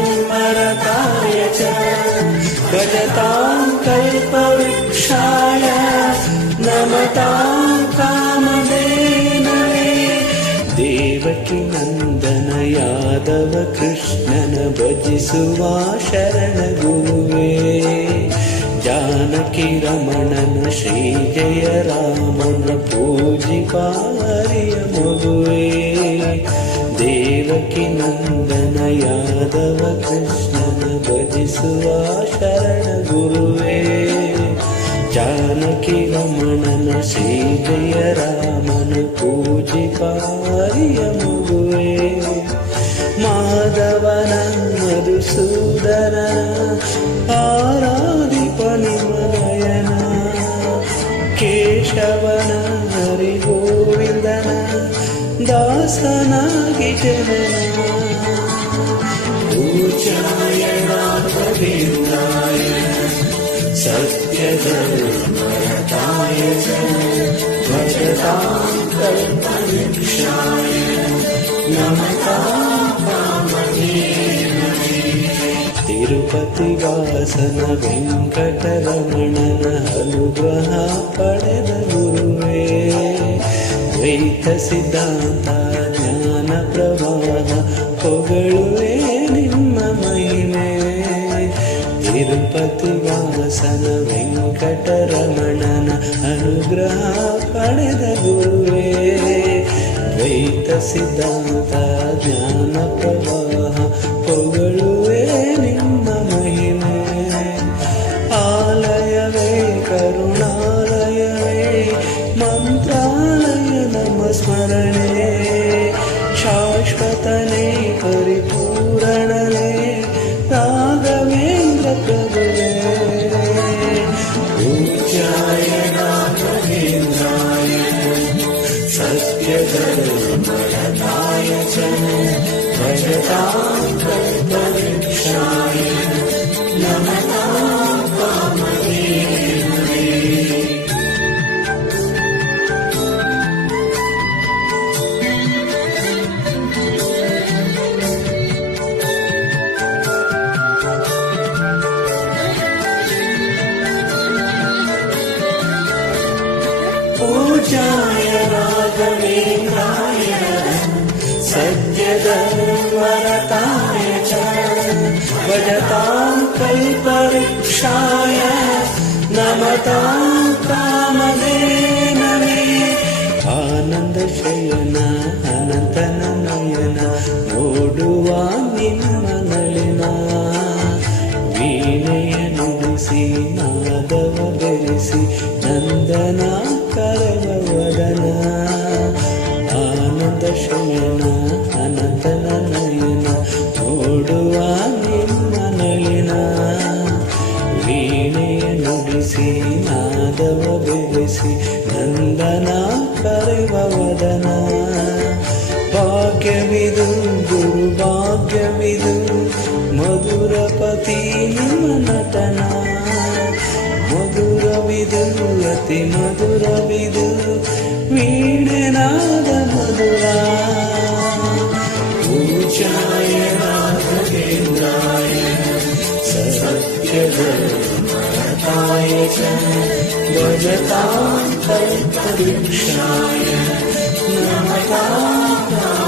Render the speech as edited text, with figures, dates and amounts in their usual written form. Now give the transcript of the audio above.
सत्यधर्मरताय च भजतां कल्पवृक्षाय नमतां कामधेनवे देवकी नंदन यादव कृष्णन भजिಸುವ ಶರಣ ಗುರುವೇ जानकी रमणन श्री जय रामन पूजिपारिय मगुवे देवकी नंदन यादव कृष्णन भजिಸುವ शरण गुरुवे जानकी रमणन श्री जय रामन पूजिपारिय मगुवे माधवನ ಮಧುಸೂದನ ಆರಾಧಿಪನಿಮನಯನ ಕೇಶವನ ಹರಿಗೋವಿಂದನ ದಾಸನಾಗಿ ಜನನ ಪೂಜ್ಯಾಯ ರಾಘವೇಂದ್ರಾಯ ಸತ್ಯಧರ್ಮರತಾಯ ಚ ಭಜತಾಂ ಕಲ್ಪವೃಕ್ಷಾಯ ನಮತಾಂ ತಿರುಪತಿ ವಾಸನ ವೆಂಕಟರಮಣನ ಅನುಗ್ರಹ ಪಡೆದ ಗುರುವೇ ದ್ವೈತ ಸಿದ್ಧಾಂತ ಜ್ಞಾನ ಪ್ರವಾಹ ಹೊಗಳುವೆ ನಿಮ್ಮ ಮಹಿಮೆ ತಿರುಪತಿ ವಾಸನ ವೆಂಕಟರಮಣನ ಅನುಗ್ರಹ ಪಡೆದ ಗುರುವೇ ದ್ವೈತ ಸಿದ್ಧಾಂತ ಜ್ಞಾನ ಪ್ರವಾಹ ಹೊಗಳುವೆ ನಿಮ್ಮ ಮಹಿಮೆ ಆಲಯವೇ ಕರುಣಾಲಯವೇ ಮಂತ್ರಾಲಯ ನಮ ಸ್ಮರಣೆ ಶಾಶ್ವತನೇ ಪರಿಪೂರಣನೇ ರಾಘವೇಂದ್ರ ಪ್ರಭುವೇ ಪೂಜ್ಯಾಯ ರಾಘವೇಂದ್ರಾಯ सत्यधर्मरताय च भजतां कल्पवृक्षाय नमतां कामधेनवे पूज्याय राघवेन्द्राय सत्यधर्मरताय च भजतां कल्पवृक्षाय नमतां कामधेनवे आनंद शयन अनंतन नयन ನೋಡುವ ನಿಮ್ಮ ನಳಿನ ವೀಣೆಯ ನುಡಿಸಿ ನಾದವ ಬೆರೆಸಿ ನಂದನ ಕರವದನ ಆನಂದ ಶಯನ ಅನಂತನ ನಯನ ನೋಡುವ ನಿಮ್ಮ ನಳಿನ ವೀಣೆಯ ನುಡಿಸಿ ನಾದವ ಬೆರೆಸಿ ನಂದನ ಕರವದನ ಭಾಗ್ಯವಿದು ಗುರು ಭಾಗ್ಯವಿದು ಮಧುರಪತಿ ನಿಮ್ಮ ನಟನ ಮಧುರವಿದು ಅತಿ ಮಧುರವಿದು ವೀಣೆನಾದ ಮಧುರ ಪೂಜ್ಯಾಯ ರಾಘವೇಂದ್ರಾಯ ಸತ್ಯಧರ್ಮರತಾಯ ಚ ಭಜತಾಂ ಕಲ್ಪವೃಕ್ಷಾಯ ನಮತಾಂ